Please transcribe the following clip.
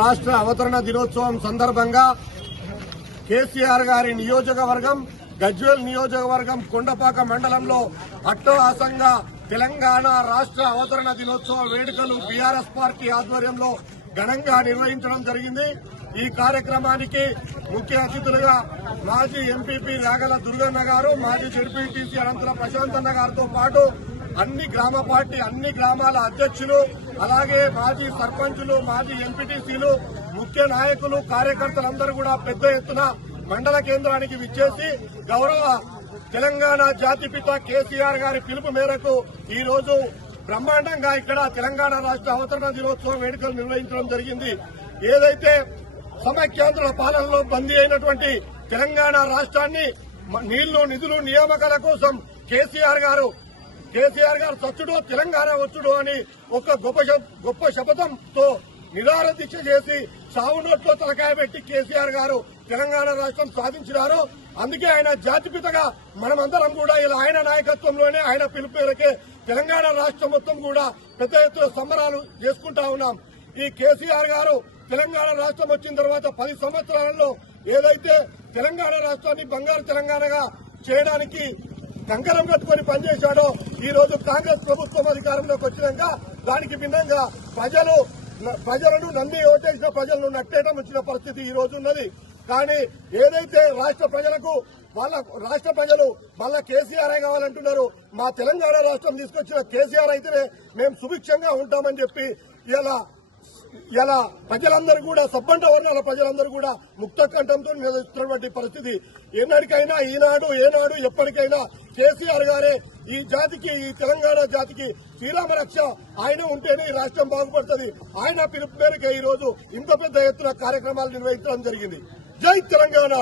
రాష్ట్ర అవతరణ దినోత్సవం సందర్భంగా కేసీఆర్ గారి నియోజకవర్గం గజ్వేల్ నియోజకవర్గం కొండపాక మండలంలో అట్టహాసంగా తెలంగాణ రాష్ట్ర అవతరణ దినోత్సవ వేడుకలు బీఆర్ఎస్ పార్టీ ఆధ్వర్యంలో ఘనంగా నిర్వహించడం జరిగింది। ఈ కార్యక్రమానికి ముఖ్య అతిథులుగా మాజీ ఎంపీపీ రాగల దుర్గన్న గారు, మాజీ జడ్పీటీసీ అనంతర ప్రశాంత్ అన్న గారితో పాటు అన్ని గ్రామాల అధ్యక్షులు, అలాగే మాజీ సర్పంచులు, మాజీ ఎంపీటీసీలు, ముఖ్య నాయకులు, కార్యకర్తలందరూ కూడా పెద్ద ఎత్తున మండల కేంద్రానికి విచ్చేసి గౌరవ తెలంగాణ జాతిపిత కేసీఆర్ గారి పిలుపు మేరకు ఈ రోజు బ్రహ్మాండంగా ఇక్కడ తెలంగాణ రాష్ట్ర అవతరణ దినోత్సవ వేడుకలు నిర్వహించడం జరిగింది। ఏదైతే సమైక్యాంధ్ర పాలనలో బందీ అయినటువంటి తెలంగాణ రాష్ట్రాన్ని నీళ్లు, నిధులు, నియామకాల కోసం కేసీఆర్ గారు చచ్చుడు తెలంగాణ వచ్చుడు అని ఒక గొప్ప శపథంతో నిరాహార దీక్ష చేసి సావు నోట్లో తలకాయ పెట్టి కేసీఆర్ గారు తెలంగాణ రాష్ట్రం సాధించినారు। అందుకే ఆయన జాతిపితగా మనమందరం కూడా ఇలా ఆయన నాయకత్వంలోనే ఆయన పిలుపు మేరకే తెలంగాణ రాష్ట్రం మొత్తం కూడా పెద్ద ఎత్తున సంబరాలు చేసుకుంటా ఉన్నాం। ఈ కేసీఆర్ గారు తెలంగాణ రాష్ట్రం వచ్చిన తర్వాత 10 సంవత్సరాలలో ఏదైతే తెలంగాణ రాష్ట్రాన్ని బంగారు తెలంగాణగా చేయడానికి కంకణం కట్టుకుని పనిచేశాడో ఈ రోజు కాంగ్రెస్ ప్రభుత్వం అధికారంలోకి వచ్చినాక దానికి భిన్నంగా ప్రజలను నమ్మి ఓటేసిన ప్రజలను నట్టేయడం వచ్చిన పరిస్థితి ఈ రోజు ఉన్నది। కానీ ఏదైతే రాష్ట్ర ప్రజలు మళ్ళా కేసీఆర్ కావాలంటున్నారు, మా తెలంగాణ రాష్ట్రం తీసుకొచ్చిన కేసీఆర్ అయితేనే మేము సుభిక్షంగా ఉంటామని చెప్పి ఇలా ప్రజలందరూ కూడా సబ్బండ వర్గాల ప్రజలందరూ కూడా ముక్త కంఠంతో నిలదీస్తున్నటువంటి పరిస్థితి। ఏనాడు ఏనాడు ఎప్పటికైనా కేసీఆర్ గారే ఈ జాతికి, ఈ తెలంగాణ జాతికి శ్రీరామ రక్ష ఆయన ఉంటేనే ఈ రాష్ట్రం బాగుపడుతుంది। ఆయన పిలుపు మేరకు ఈ రోజు ఇంత పెద్ద ఎత్తున కార్యక్రమాలు నిర్వహించడం జరిగింది। జై తెలంగాణ।